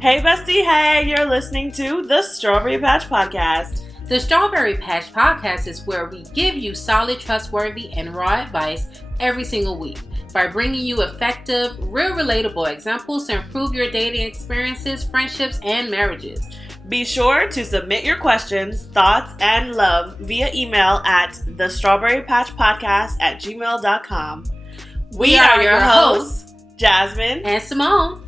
Hey, Bestie, hey, you're listening to the Strawberry Patch Podcast. The Strawberry Patch Podcast is where we give you solid, trustworthy, and raw advice every single week by bringing you effective, real relatable examples to improve your dating experiences, friendships, and marriages. Be sure to submit your questions, thoughts, and love via email at thestrawberrypatchpodcast@gmail.com. We are your hosts, Jazmine and Simone.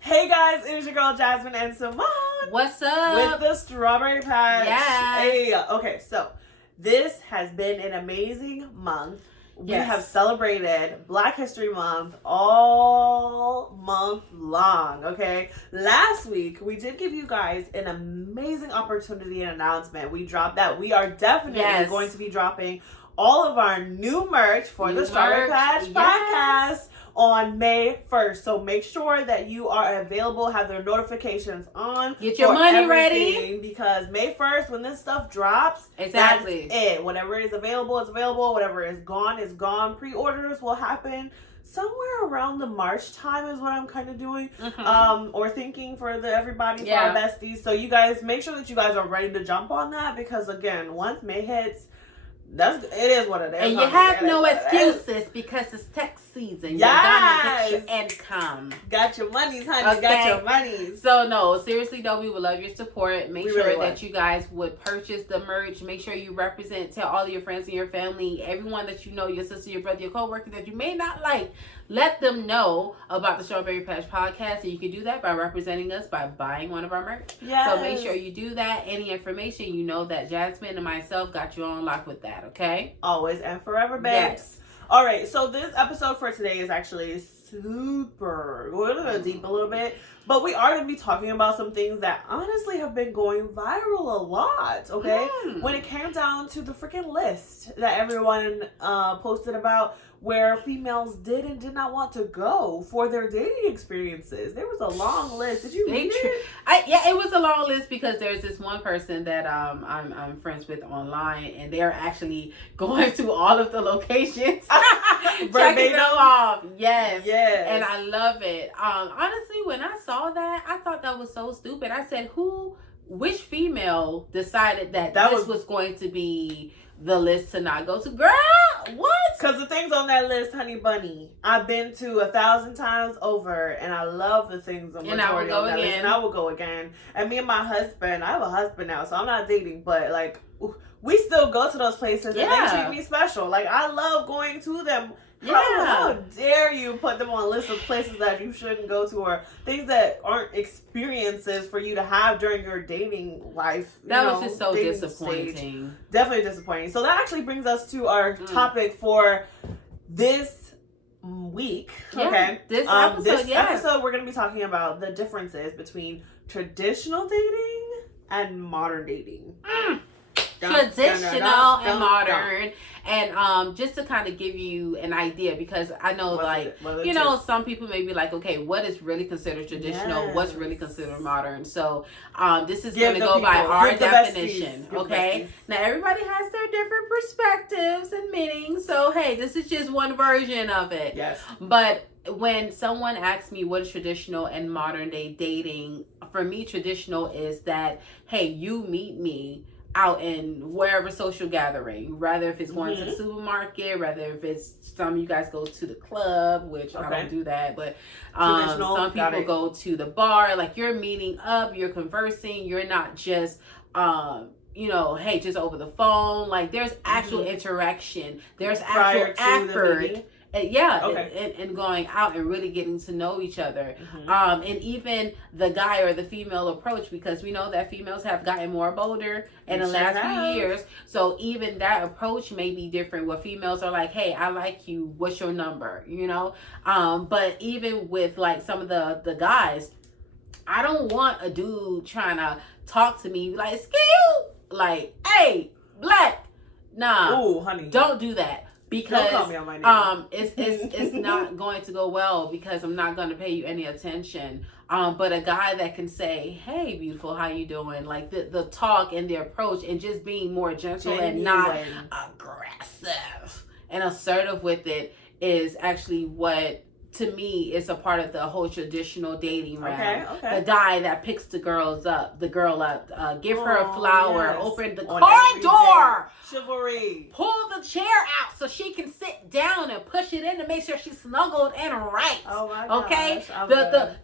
Hey guys, it is your girl Jazmine and Simone. What's up? With the Strawberry Patch. Yes. Hey, okay, so this has been an amazing month. We have celebrated Black History Month all month long, okay? Last week, we did give you guys an amazing opportunity and announcement. We dropped that. We are definitely going to be dropping all of our new merch for the Strawberry Patch Podcast on May 1st. So make sure that you are available, have their notifications on. Get your money ready. Because May 1st, when this stuff drops, exactly, that's it. Whatever is available is available. Whatever is gone is gone. Pre-orders will happen somewhere around the March time is what I'm kind of doing. Or thinking for everybody, for our besties. So you guys, make sure that you guys are ready to jump on that. Because again, once May hits, it is what it is. And you have no excuses because it's tax season. Yes. You're gonna get your income. Got your monies, honey. Okay. Got your monies. So no, seriously though, we would love your support. Make sure really that you guys would purchase the merch. Make sure you represent, tell all of your friends and your family, everyone that you know, your sister, your brother, your coworker that you may not like. Let them know about the Strawberry Patch Podcast, and you can do that by representing us by buying one of our merch. Yes. So make sure you do that. Any information, you know that Jazmine and myself got you on lock with that, okay? Always and forever, babes. Yes. All right, so this episode for today is actually we're going to go deep a little bit, but we are going to be talking about some things that honestly have been going viral a lot, okay? When it came down to the freaking list that everyone posted about where females did and did not want to go for their dating experiences. There was a long list. Did you read it? Yeah, it was a long list because there's this one person that I'm friends with online, and they're actually going to all of the locations, checking them off. Yes, and I love it. Honestly, when I saw that, I thought that was so stupid. I said, which female decided that this was going to be the list to not go to? Girl, what? Because the things on that list, honey bunny, I've been to 1,000 times over, and I love the things on and I will go again. List, and I will go again. And me and my husband, I have a husband now, so I'm not dating, but like we still go to those places, and they treat me special. Like I love going to them. How dare you put them on a list of places that you shouldn't go to, or things that aren't experiences for you to have during your dating life? That was just so disappointing. Stage. Definitely disappointing. So that actually brings us to our topic for this week. Okay. This episode, we're going to be talking about the differences between traditional dating and modern dating. Traditional and modern. And just to kind of give you an idea, because I know some people may be like, okay, what is really considered traditional? Yes. What's really considered modern? So this is going to go by our definition. Okay. Now everybody has their different perspectives and meanings. So hey, this is just one version of it. Yes. But when someone asks me what is traditional and modern day dating, for me, traditional is that, hey, you meet me out in wherever social gathering, rather if it's going to the supermarket, rather if it's some of you guys go to the club, which I don't do that, but some people go to the bar. Like you're meeting up, you're conversing, you're not just hey, just over the phone. Like there's actual interaction, there's actual effort. And going out and really getting to know each other. And even the guy or the female approach, because we know that females have gotten more bolder in the last few years. So even that approach may be different, where females are like, hey, I like you. What's your number? But even with like some of the guys, I don't want a dude trying to talk to me like, excuse you, like, hey, black. Nah. Ooh, honey. Don't do that. Because don't call me on my name. It's not going to go well, because I'm not going to pay you any attention. But a guy that can say, hey, beautiful, how you doing? Like the talk and the approach, and just being more gentle and not aggressive and assertive with it, is actually what to me is a part of the whole traditional dating round. Okay. The guy that picks the girl up, give her a flower, open the car door, chivalry, pull the chair out so she can sit down and push it in to make sure she's snuggled and right. Oh my gosh. Okay,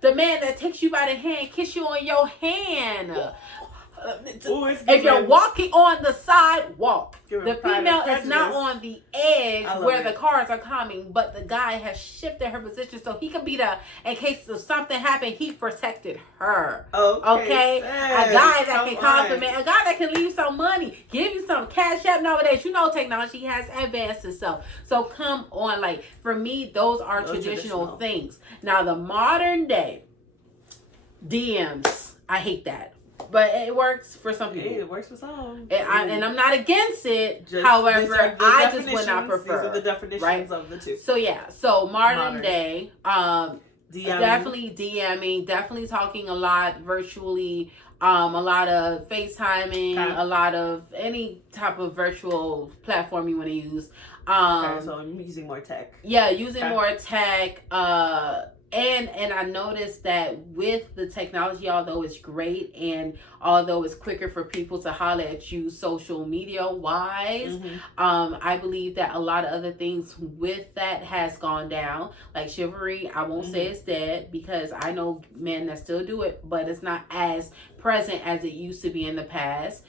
the man that takes you by the hand, kiss you on your hand. Ooh, if you're walking on the sidewalk, the female is not prejudice. On the edge where it. the cars are coming, but the guy has shifted her position so he can be there in case of something happened. He protected her. Okay? A guy that can compliment, a guy that can leave you some money, give you some cash up nowadays. You know, technology has advanced itself. So come on, like for me, those are traditional things. Now the modern day DMs, I hate that. But it works for some people. It works for some. And I'm not against it. However, I just would not prefer. These are the definitions of the two. So yeah. So modern day, definitely DMing, definitely talking a lot virtually, a lot of FaceTiming, a lot of any type of virtual platform you want to use. So I'm using more tech. Yeah, using more tech. And I noticed that with the technology, although it's great and although it's quicker for people to holler at you social media wise, I believe that a lot of other things with that has gone down. Like chivalry, I won't say it's dead because I know men that still do it, but it's not as present as it used to be in the past.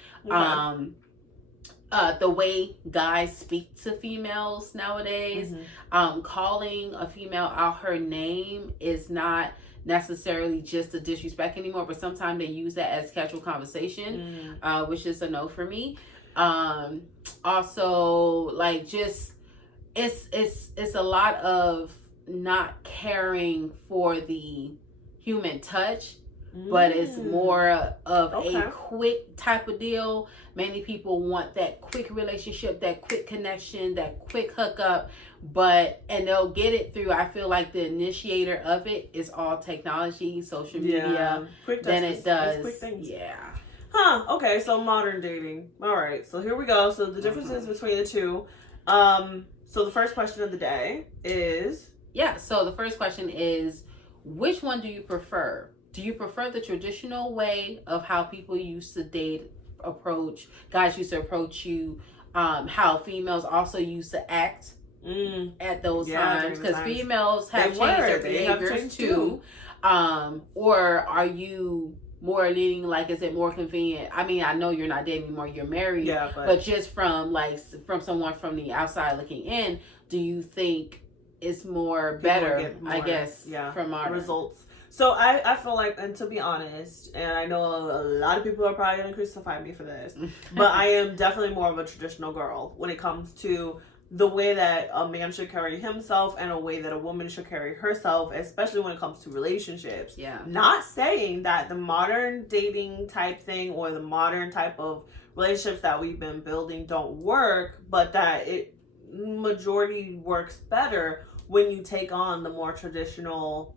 The way guys speak to females nowadays, calling a female out her name is not necessarily just a disrespect anymore, but sometimes they use that as casual conversation, which is a no for me. Also, like just it's a lot of not caring for the human touch. But it's more of a quick type of deal. Many people want that quick relationship, that quick connection, that quick hookup, and they'll get it through. I feel like the initiator of it is all technology, social media, than it does. Quick things. Yeah. Okay, so modern dating. All right, so here we go. So the differences between the two. So the first question of the day is... Yeah, so the first question is, which one do you prefer? Do you prefer the traditional way of how people used to date, guys used to approach you, how females also used to act at those times? Because females have changed their behaviors too. Or are you more leaning, like, is it more convenient? I mean, I know you're not dating anymore, you're married. Yeah, but just from someone from the outside looking in, do you think it's better, I guess, from our results? So I feel like, and to be honest, and I know a lot of people are probably going to crucify me for this, but I am definitely more of a traditional girl when it comes to the way that a man should carry himself and a way that a woman should carry herself, especially when it comes to relationships. Yeah. Not saying that the modern dating type thing or the modern type of relationships that we've been building don't work, but that it majority works better when you take on the more traditional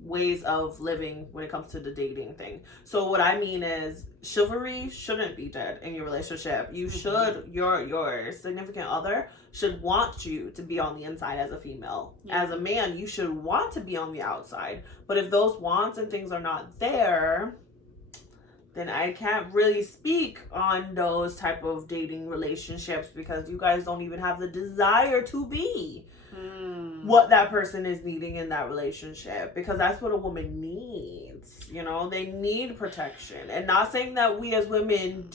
ways of living when it comes to the dating thing. So what I mean is, chivalry shouldn't be dead in your relationship. You should, your significant other should want you to be on the inside as a female. As a man, you should want to be on the outside. But if those wants and things are not there, then I can't really speak on those type of dating relationships, because you guys don't even have the desire to be what that person is needing in that relationship, because that's what a woman needs. You know, they need protection. And not saying that we as women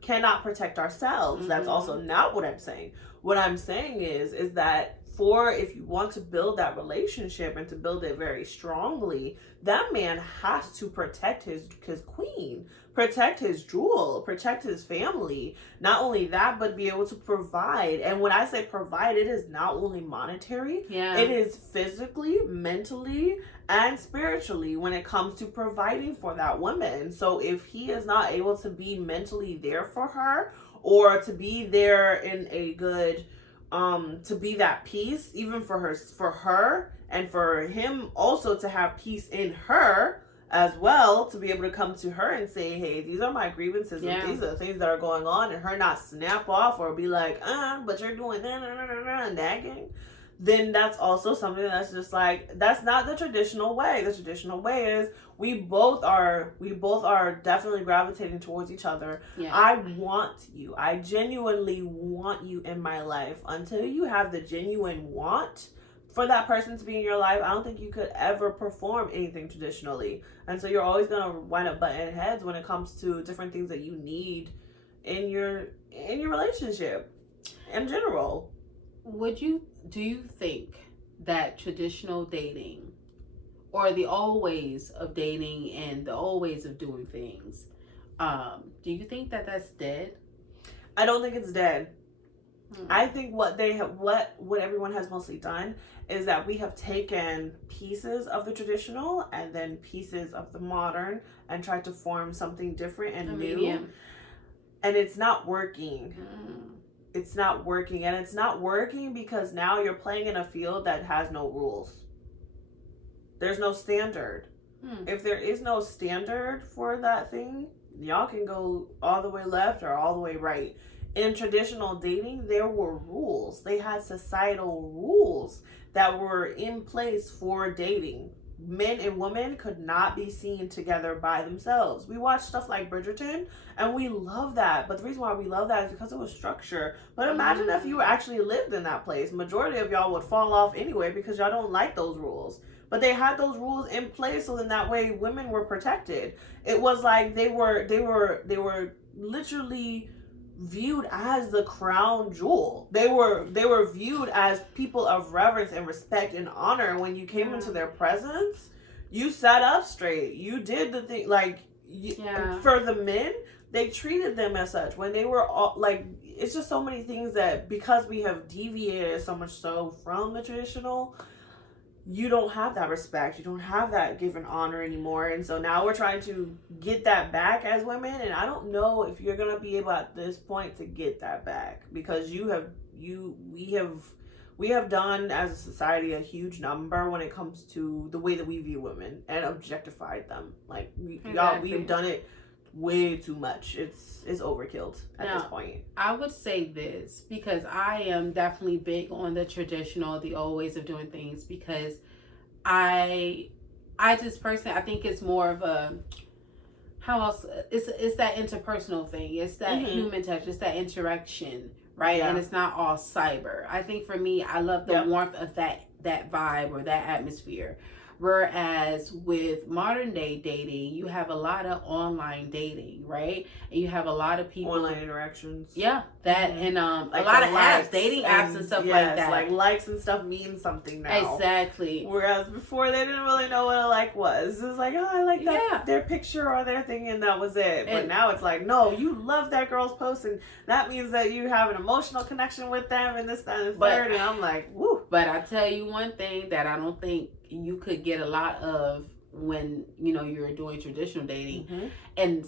cannot protect ourselves. That's also not what I'm saying. What I'm saying is that if you want to build that relationship and to build it very strongly, that man has to protect his queen, protect his jewel, protect his family. Not only that, but be able to provide. And when I say provide, it is not only monetary. Yeah. It is physically, mentally, and spiritually when it comes to providing for that woman. So if he is not able to be mentally there for her, or to be there in a good to be that peace, even for her, and for him also to have peace in her as well, to be able to come to her and say, hey, these are my grievances and these are the things that are going on, and her not snap off or be like, but you're doing and nagging, then that's also something that's just like, that's not the traditional way. The traditional way is we both are definitely gravitating towards each other. Yeah. I want you. I genuinely want you in my life. Until you have the genuine want for that person to be in your life, I don't think you could ever perform anything traditionally. And so you're always gonna wind up butting heads when it comes to different things that you need in your relationship in general. Do you think that traditional dating, or the old ways of dating and the old ways of doing things, do you think that that's dead? I don't think it's dead. I think what everyone has mostly done is that we have taken pieces of the traditional and then pieces of the modern and tried to form something different and new. And it's not working. It's not working. And it's not working because now you're playing in a field that has no rules. There's no standard. If there is no standard for that thing, y'all can go all the way left or all the way right. In traditional dating, there were rules. They had societal rules that were in place for dating. Men and women could not be seen together by themselves. We watch stuff like Bridgerton, and we love that. But the reason why we love that is because it was structure. But imagine if you actually lived in that place. Majority of y'all would fall off anyway because y'all don't like those rules. But they had those rules in place so then that way women were protected. It was like they were literally viewed as the crown jewel. They were viewed as people of reverence and respect and honor. When you came into their presence, you sat up straight. You did the thing for the men, they treated them as such. When they were all like, it's just so many things that because we have deviated so much so from the traditional, you don't have that respect. You don't have that given honor anymore. And so now we're trying to get that back as women. And I don't know if you're going to be able at this point to get that back because we have done as a society a huge number when it comes to the way that we view women and objectified them. Like we've done it way too much. It's overkill at this point. I would say this because I am definitely big on the traditional, the old ways of doing things, because I just personally, I think it's more of a, how else, it's that interpersonal thing. It's that human touch. It's that interaction, right? Yeah. And it's not all cyber. I think for me, I love the warmth of that vibe or that atmosphere. Whereas with modern day dating, you have a lot of online dating, right? And you have a lot of people, online interactions. Yeah, that and like a lot of apps, dating apps and stuff like that. Like likes and stuff mean something now. Exactly. Whereas before they didn't really know what a like was. It was like, oh, I like that their picture or their thing, and that was it. But now it's like, no, you love that girl's post, and that means that you have an emotional connection with them, and this, that, and third. And I'm like, woo. But I tell you one thing that I don't think you could get a lot of when you're doing traditional dating and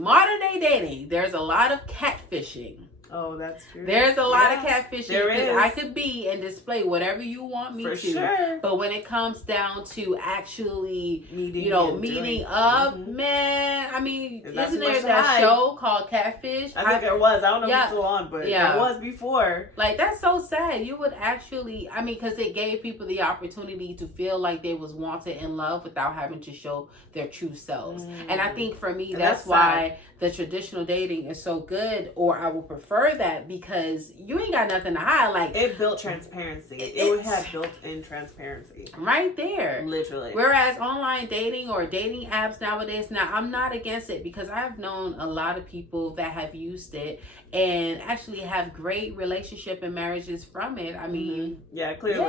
modern day dating. There's a lot of catfishing. Oh, that's true. There's a lot of catfishing because I could be and display whatever you want me to. Sure. But when it comes down to actually, meeting up, man, I mean, isn't there that show called Catfish? I think there was. I don't know if it's still on, but there was before. Like, that's so sad. You would actually, I mean, because it gave people the opportunity to feel like they was wanted in love without having to show their true selves. And I think for me, that's why the traditional dating is so good, or I would prefer that, because you ain't got nothing to hide. Like, it built transparency. It had built-in transparency right there, literally. Whereas online dating or dating apps nowadays, now I'm not against it because I've known a lot of people that have used it and actually have great relationship and marriages from it. I mean, clearly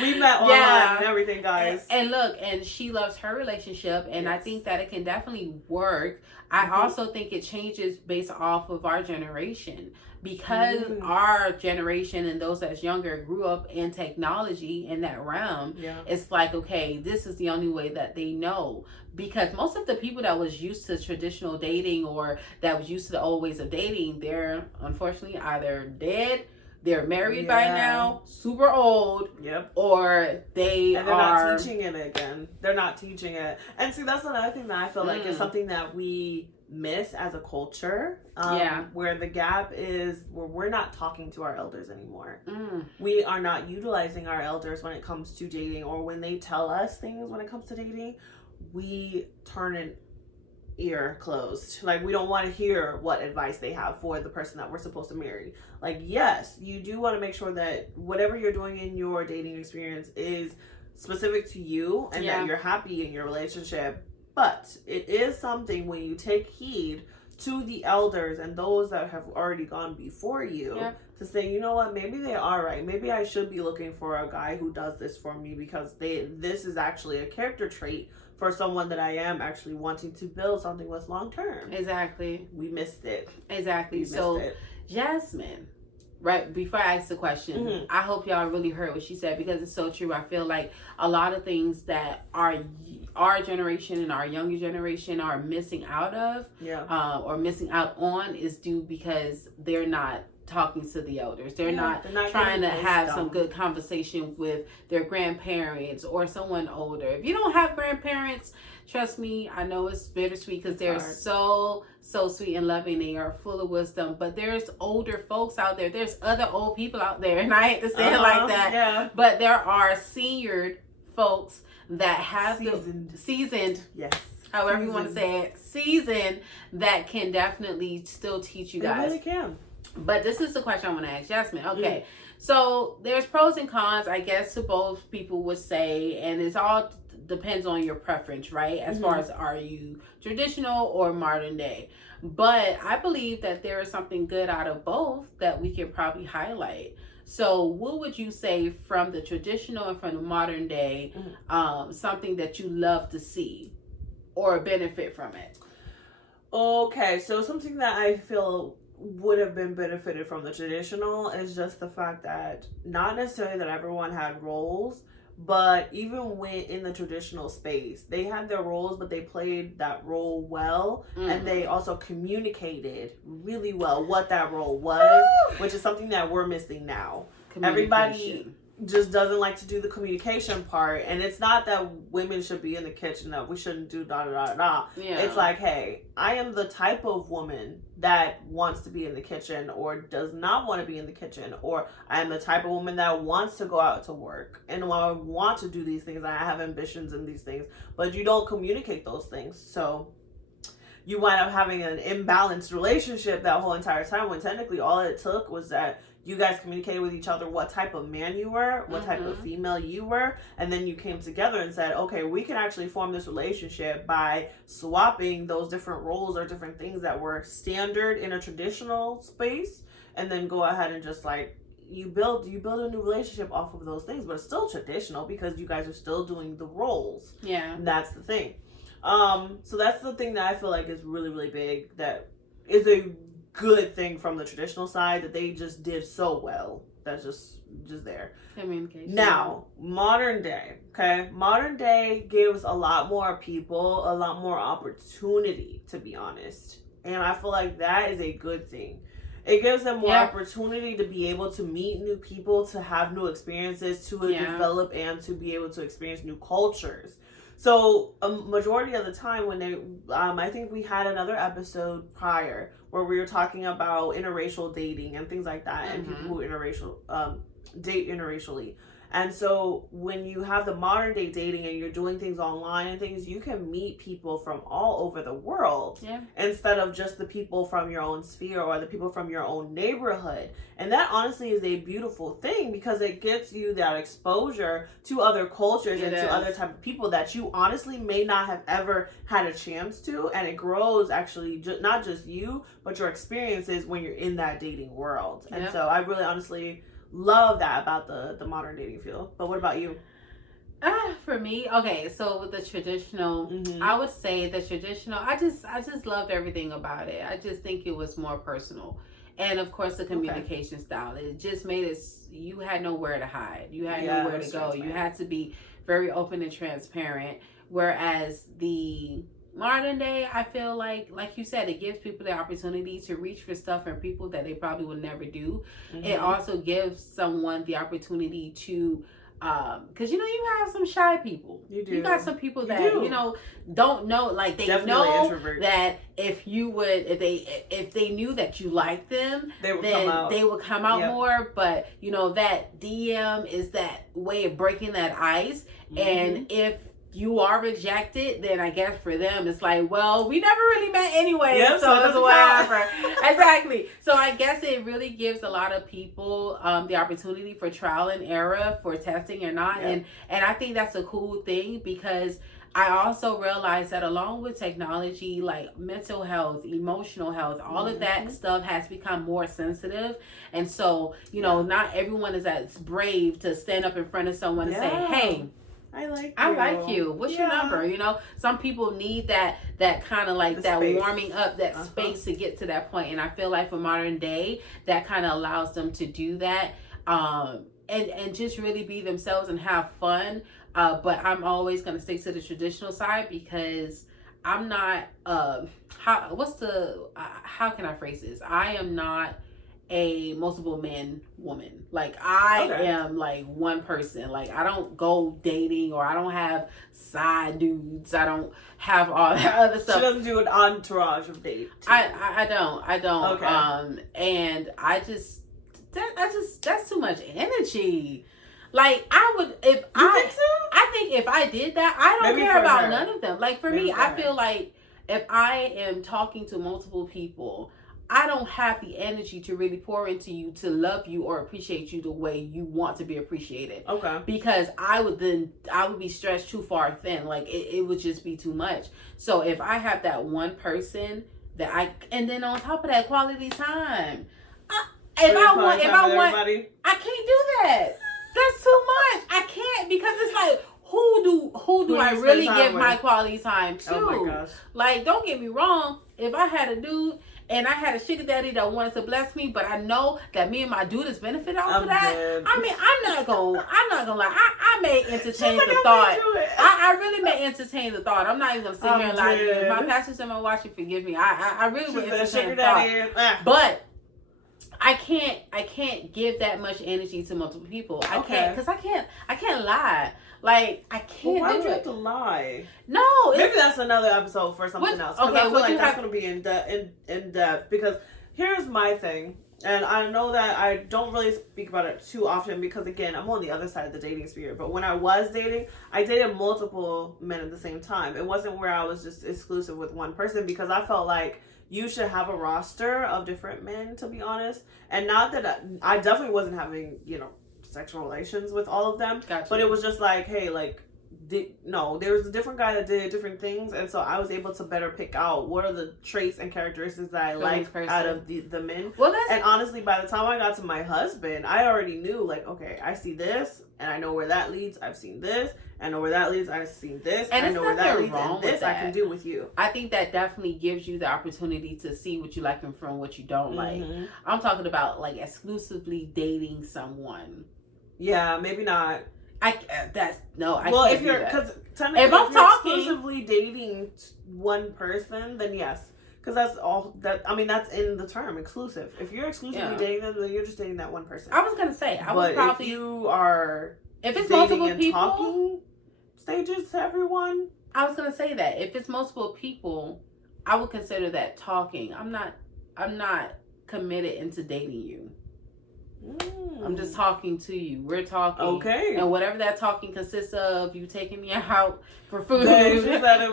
we met online and everything, guys. And look, and she loves her relationship, and I think that it can definitely work. I also think it changes based off of our generation, because our generation and those that's younger grew up in technology in that realm. It's like, okay, this is the only way that they know, because most of the people that was used to traditional dating or that was used to the old ways of dating, they're unfortunately either dead, they're married by now, super old, or they're not teaching it again. They're not teaching it. And see, that's another thing that I feel like is something that we miss as a culture. Where the gap is where we're not talking to our elders anymore. We are not utilizing our elders when it comes to dating, or when they tell us things when it comes to dating, we turn an ear closed. Like, we don't want to hear what advice they have for the person that we're supposed to marry. Like, yes, you do want to make sure that whatever you're doing in your dating experience is specific to you, and that you're happy in your relationship. But it is something when you take heed to the elders and those that have already gone before you, to say, you know what, maybe they are right. Maybe I should be looking for a guy who does this for me, because this is actually a character trait for someone that I am actually wanting to build something with long term. Exactly. We missed it. Exactly. Jazmine, right before I ask the question, I hope y'all really heard what she said, because it's so true. I feel like a lot of things that our generation and our younger generation are missing out of, or missing out on, is due because they're not talking to the elders. They're not trying to have some good conversation with their grandparents or someone older. If you don't have grandparents, trust me, I know it's bittersweet, because they're so sweet and loving. They are full of wisdom. But there's older folks out there. There's other old people out there, and I hate to say it like that. But there are senior folks that have seasoned, however you want to say it, seasoned, that can definitely still teach you guys. They really can. But this is the question I want to ask Jazmine. Okay, so there's pros and cons, I guess, to both, people would say, and it's all depends on your preference, right? As far as, are you traditional or modern day? But I believe that there is something good out of both that we can probably highlight. So what would you say from the traditional and from the modern day, something that you love to see or benefit from it? Okay, so something that I feel would have been benefited from the traditional is just the fact that, not necessarily that everyone had roles, but even when in the traditional space, they had their roles, but they played that role well, and they also communicated really well what that role was, which is something that we're missing now. Everybody just doesn't like to do the communication part, and it's not that women should be in the kitchen, that we shouldn't do it's like, hey, I am the type of woman that wants to be in the kitchen or does not want to be in the kitchen, or I am the type of woman that wants to go out to work and I want to do these things, I have ambitions in these things, but you don't communicate those things, so you wind up having an imbalanced relationship that whole entire time, when technically all it took was that you guys communicated with each other what type of man you were, what type of female you were, and then you came together and said, okay, we can actually form this relationship by swapping those different roles or different things that were standard in a traditional space, and then go ahead and just like, you build a new relationship off of those things, but it's still traditional because you guys are still doing the roles. Yeah. And that's the thing. So that's the thing that I feel like is really, really big, that is a good thing from the traditional side, that they just did so well. That's just there. Communication. Now, modern day, okay? Modern day gives a lot more people a lot more opportunity, to be honest. And I feel like that is a good thing. It gives them more opportunity to be able to meet new people, to have new experiences, to develop, and to be able to experience new cultures. So a majority of the time when they, I think we had another episode prior where we were talking about interracial dating and things like that, and people who date interracially. And so when you have the modern day dating and you're doing things online and things, you can meet people from all over the world instead of just the people from your own sphere or the people from your own neighborhood. And that honestly is a beautiful thing, because it gets you that exposure to other cultures and to other type of people that you honestly may not have ever had a chance to. And it grows actually not just you, but your experiences when you're in that dating world. And so I really honestly love that about the modern dating field. But what about you? For me, okay, so with the traditional, I would say the traditional, I just loved everything about it. I just think it was more personal. And of course the communication style, it just made it, you had nowhere to hide. You had nowhere to go. You had to be very open and transparent. Whereas the modern day, I feel like you said, it gives people the opportunity to reach for stuff and people that they probably would never do. It also gives someone the opportunity to because you have some shy people. You do. You got some people that don't know, like they Definitely know introvert. that if they knew that you liked them, they would come out more. But that DM is that way of breaking that ice, and if you are rejected, then I guess for them it's like, well, we never really met anyway, so it doesn't matter. Exactly. So I guess it really gives a lot of people the opportunity for trial and error, for testing or not, and I think that's a cool thing, because I also realize that along with technology, like mental health, emotional health, all of that stuff has become more sensitive, and so not everyone is as brave to stand up in front of someone and say, hey, I like you. What's your number? Some people need that kind of like that space. Warming up, that space to get to that point. And I feel like for modern day, that kind of allows them to do that, and just really be themselves and have fun. But I'm always going to stick to the traditional side, because I'm not, how can I phrase this? I am not a multiple man woman. Like I am like one person. Like I don't go dating, or I don't have side dudes. I don't have all that other stuff. She doesn't do an entourage of dates. I don't. Okay. And that's too much energy. Like I would, think so? I think if I did that, I don't care about none of them. Like for me, I feel like if I am talking to multiple people, I don't have the energy to really pour into you, to love you or appreciate you the way you want to be appreciated. Okay. Because I would be stretched too far thin. Like it would just be too much. So if I have that one person and then on top of that, quality time. If I want, I can't do that. That's too much. I can't, because it's like, who do I really give my quality time to? Oh my gosh. Like, don't get me wrong. If I had a dude and I had a sugar daddy that wanted to bless me, but I know that me and my dude is benefit off of that. Dead. I mean, I'm not gonna lie. I may entertain the thought. I really may entertain the thought. I'm not even gonna sit here and lie to you. If my pastors and my watch, you forgive me. I really would entertain the thought. But I can't give that much energy to multiple people. I can't, because I can't lie. Like I can't. Why do would you it. have to lie? No, maybe that's another episode for something else. Because I feel like that's going to be in depth. Because here's my thing, and I know that I don't really speak about it too often, because again, I'm on the other side of the dating sphere. But when I was dating, I dated multiple men at the same time. It wasn't where I was just exclusive with one person, because I felt like you should have a roster of different men, to be honest. And not that I definitely wasn't having, sexual relations with all of them. Gotcha. But it was just like, hey, like, there was a different guy that did different things. And so I was able to better pick out what are the traits and characteristics that I like out of the men. Well, and honestly, by the time I got to my husband, I already knew, like, okay, I see this, and I know where that leads. I've seen this. I know where that leads. I've seen this. And I know where that leads. And this I can do with you. I think that definitely gives you the opportunity to see what you like from what you don't like. I'm talking about like exclusively dating someone. Yeah, maybe not. I can't if you're, because technically, if I'm exclusively dating one person, then yes. Because that's all that, I mean, that's in the term, exclusive. If you're exclusively dating them, then you're just dating that one person. I was going to say, if you are if it's multiple and people, talking stages to everyone. I was going to say that. If it's multiple people, I would consider that talking. I'm not committed into dating you. I'm just talking to you. We're talking. Okay. And whatever that talking consists of, you taking me out for food,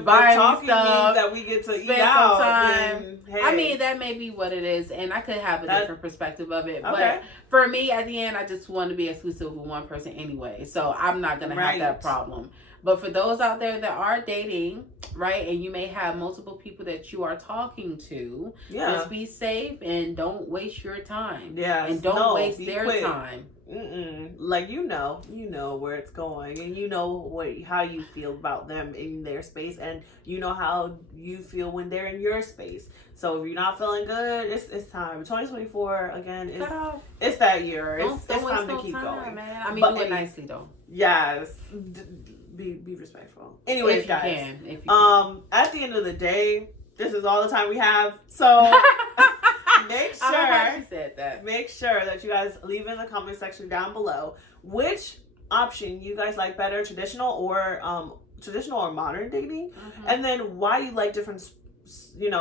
buying stuff, that we get to eat out. Then, hey. I mean, that may be what it is, and I could have a different perspective of it. But for me, at the end, I just want to be exclusive with one person anyway. So I'm not going to have that problem. But for those out there that are dating, right, and you may have multiple people that you are talking to, just be safe and don't waste your time. Yeah, and don't waste their time. Like you know where it's going, and you know how you feel about them in their space, and you know how you feel when they're in your space. So if you're not feeling good, it's time. 2024 again. It's that year. It's time to keep going, man. I mean, do it nicely though. Yes. Be respectful. Anyways, if guys. If you can. At the end of the day, this is all the time we have. So make sure that you guys leave in the comment section down below which option you guys like better, traditional or modern dating, and then why you like different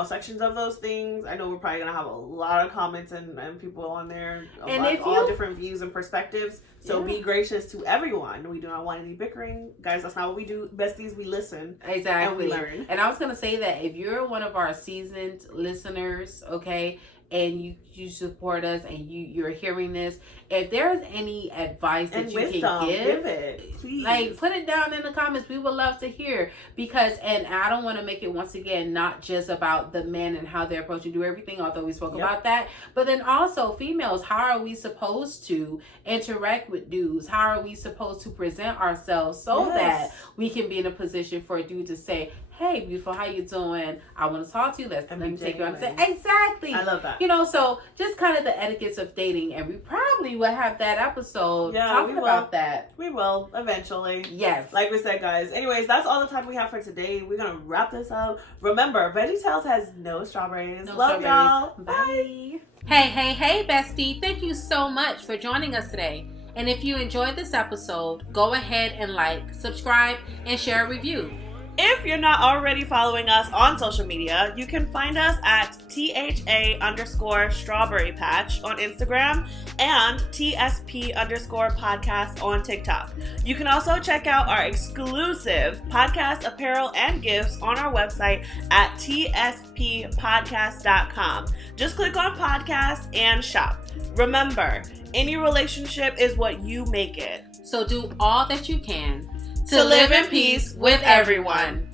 sections of those things. I know we're probably gonna have a lot of comments and people on there about all different views and perspectives, so be gracious to everyone. We do not want any bickering, guys. That's not what we do. Besties, we listen, exactly, and we learn. And I was gonna say that if you're one of our seasoned listeners, okay, and you support us and you're hearing this, if there's any advice that you can give it, please. Like, put it down in the comments. We would love to hear, because, and I don't want to make it, once again, not just about the men and how they're supposed to do everything, although we spoke about that, but then also females. How are we supposed to interact with dudes? How are we supposed to present ourselves so that we can be in a position for a dude to say, hey, beautiful, how you doing? I want to talk to you. Let me take you on. Exactly. I love that. So just kind of the etiquettes of dating, and we probably will have that episode talking about that. We will eventually. Yes. Like we said, guys. Anyways, that's all the time we have for today. We're gonna wrap this up. Remember, VeggieTales has no strawberries. Love y'all. Bye. Hey, bestie. Thank you so much for joining us today. And if you enjoyed this episode, go ahead and like, subscribe, and share a review. If you're not already following us on social media, you can find us at THA_strawberry patch on Instagram and TSP_podcast on TikTok. You can also check out our exclusive podcast apparel and gifts on our website at tspodcast.com. Just click on podcast and shop. Remember, any relationship is what you make it. So do all that you can to live in peace with everyone.